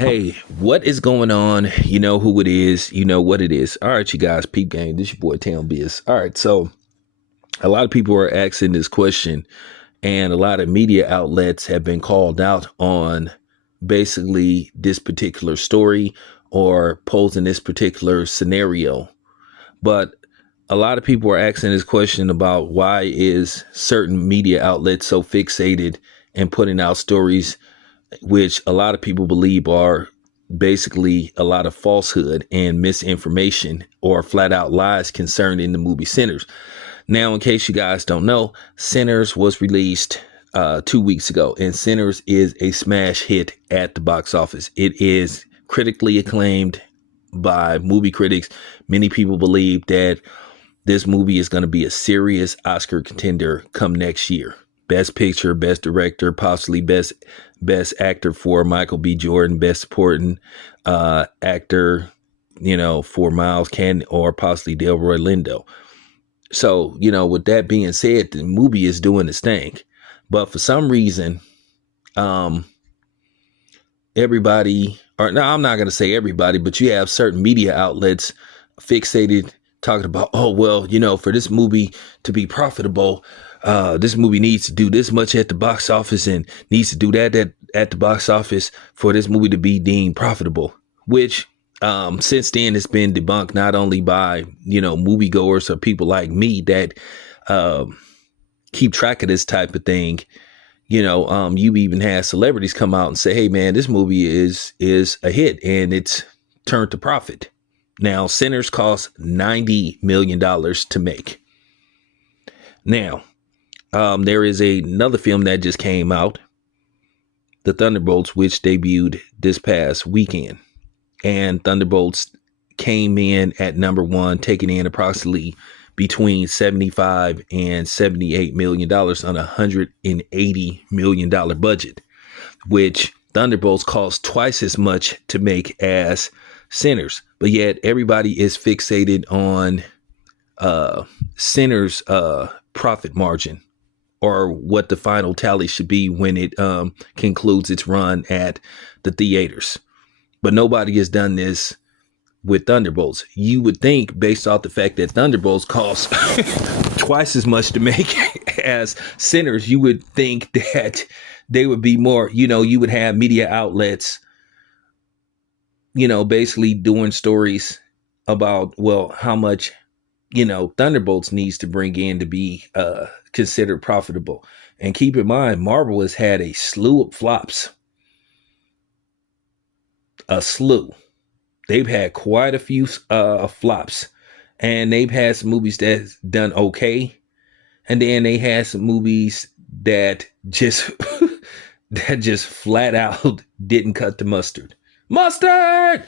Hey, what is going on? You know who it is. You know what it is. All right, you guys, peep game. This your boy Town Biz. All right, so a lot of people are asking this question, and a lot of media outlets have been called out on basically this particular story or posing this particular scenario. But a lot of people are asking this question about why is certain media outlets so fixated and putting out stories which a lot of people believe are basically a lot of falsehood and misinformation or flat out lies concerning the movie Sinners. Now, in case you guys don't know, Sinners was released 2 weeks ago, and Sinners is a smash hit at the box office. It is critically acclaimed by movie critics. Many people believe that this movie is going to be a serious Oscar contender come next year. Best picture, best director, possibly best actor for Michael B. Jordan, best supporting actor, for Miles Cannon or possibly Delroy Lindo. So, with that being said, the movie is doing its thing. But for some reason, everybody, or no, I'm not going to say everybody, but you have certain media outlets fixated talking about, oh, well, for this movie to be profitable, this movie needs to do this much at the box office and needs to do that at the box office for this movie to be deemed profitable, which since then it's been debunked not only by, moviegoers or people like me that keep track of this type of thing. You even had celebrities come out and say, hey, man, this movie is a hit and it's turned to profit. Now, Sinners cost $90 million to make. Now, there is another film that just came out, The Thunderbolts, which debuted this past weekend. And Thunderbolts came in at number one, taking in approximately between $75 and $78 million on a $180 million budget, which Thunderbolts cost twice as much to make as Sinners. But yet everybody is fixated on Sinners' profit margin, or what the final tally should be when it concludes its run at the theaters. But nobody has done this with Thunderbolts. You would think, based off the fact that Thunderbolts cost twice as much to make as Sinners, you would think that they would be more, you would have media outlets, basically doing stories about, well, how much, Thunderbolts needs to bring in to be considered profitable. And keep in mind, Marvel has had a slew of flops. A slew. They've had quite a few flops. And they've had some movies that's done okay. And then they had some movies that just flat out didn't cut the mustard. Mustard!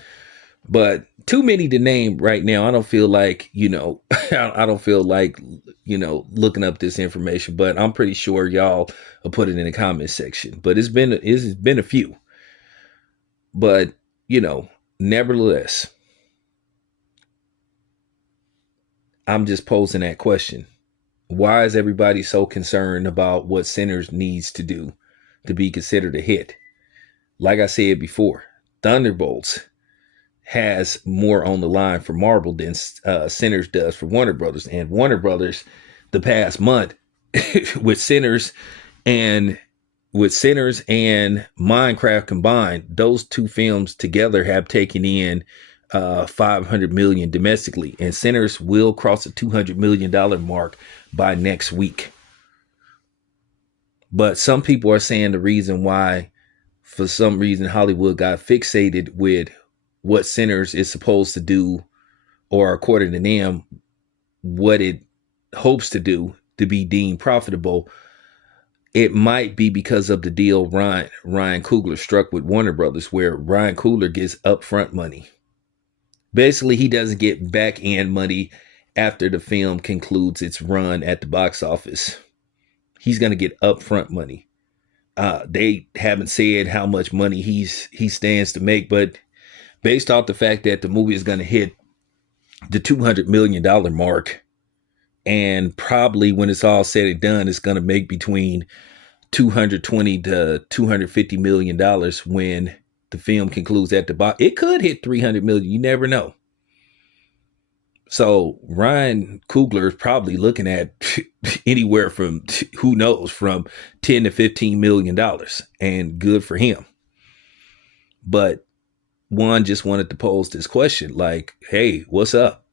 But too many to name right now. I don't feel like, I don't feel like, looking up this information, but I'm pretty sure y'all will put it in the comment section. But it's been a few. But, nevertheless, I'm just posing that question. Why is everybody so concerned about what Sinners needs to do to be considered a hit? Like I said before, Thunderbolts has more on the line for Marvel than Sinners does for Warner Brothers. And Warner Brothers, the past month, with Sinners and Minecraft combined, those two films together have taken in $500 million domestically, and Sinners will cross the $200 million mark by next week. But some people are saying the reason why, for some reason, Hollywood got fixated with what Sinners is supposed to do, or according to them, what it hopes to do to be deemed profitable. It might be because of the deal Ryan Coogler struck with Warner Brothers, where Ryan Coogler gets upfront money. Basically, he doesn't get back end money after the film concludes its run at the box office. He's going to get upfront money. They haven't said how much money he stands to make, but based off the fact that the movie is going to hit the $200 million mark, and probably when it's all said and done, it's going to make between $220 to $250 million when the film concludes at the box. It could hit 300 million. You never know. So Ryan Coogler is probably looking at anywhere from, who knows, from 10 to 15 million dollars, and good for him. But one just wanted to pose this question, like, hey, what's up?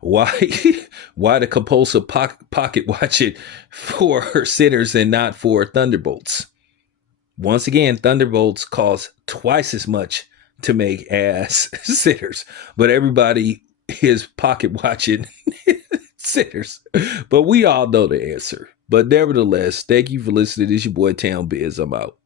why why the compulsive pocket watching for sitters and not for Thunderbolts? Once again, Thunderbolts cost twice as much to make as sitters, but everybody is pocket watching sitters. But we all know the answer. But nevertheless, thank you for listening. This is your boy Town Biz. I'm out.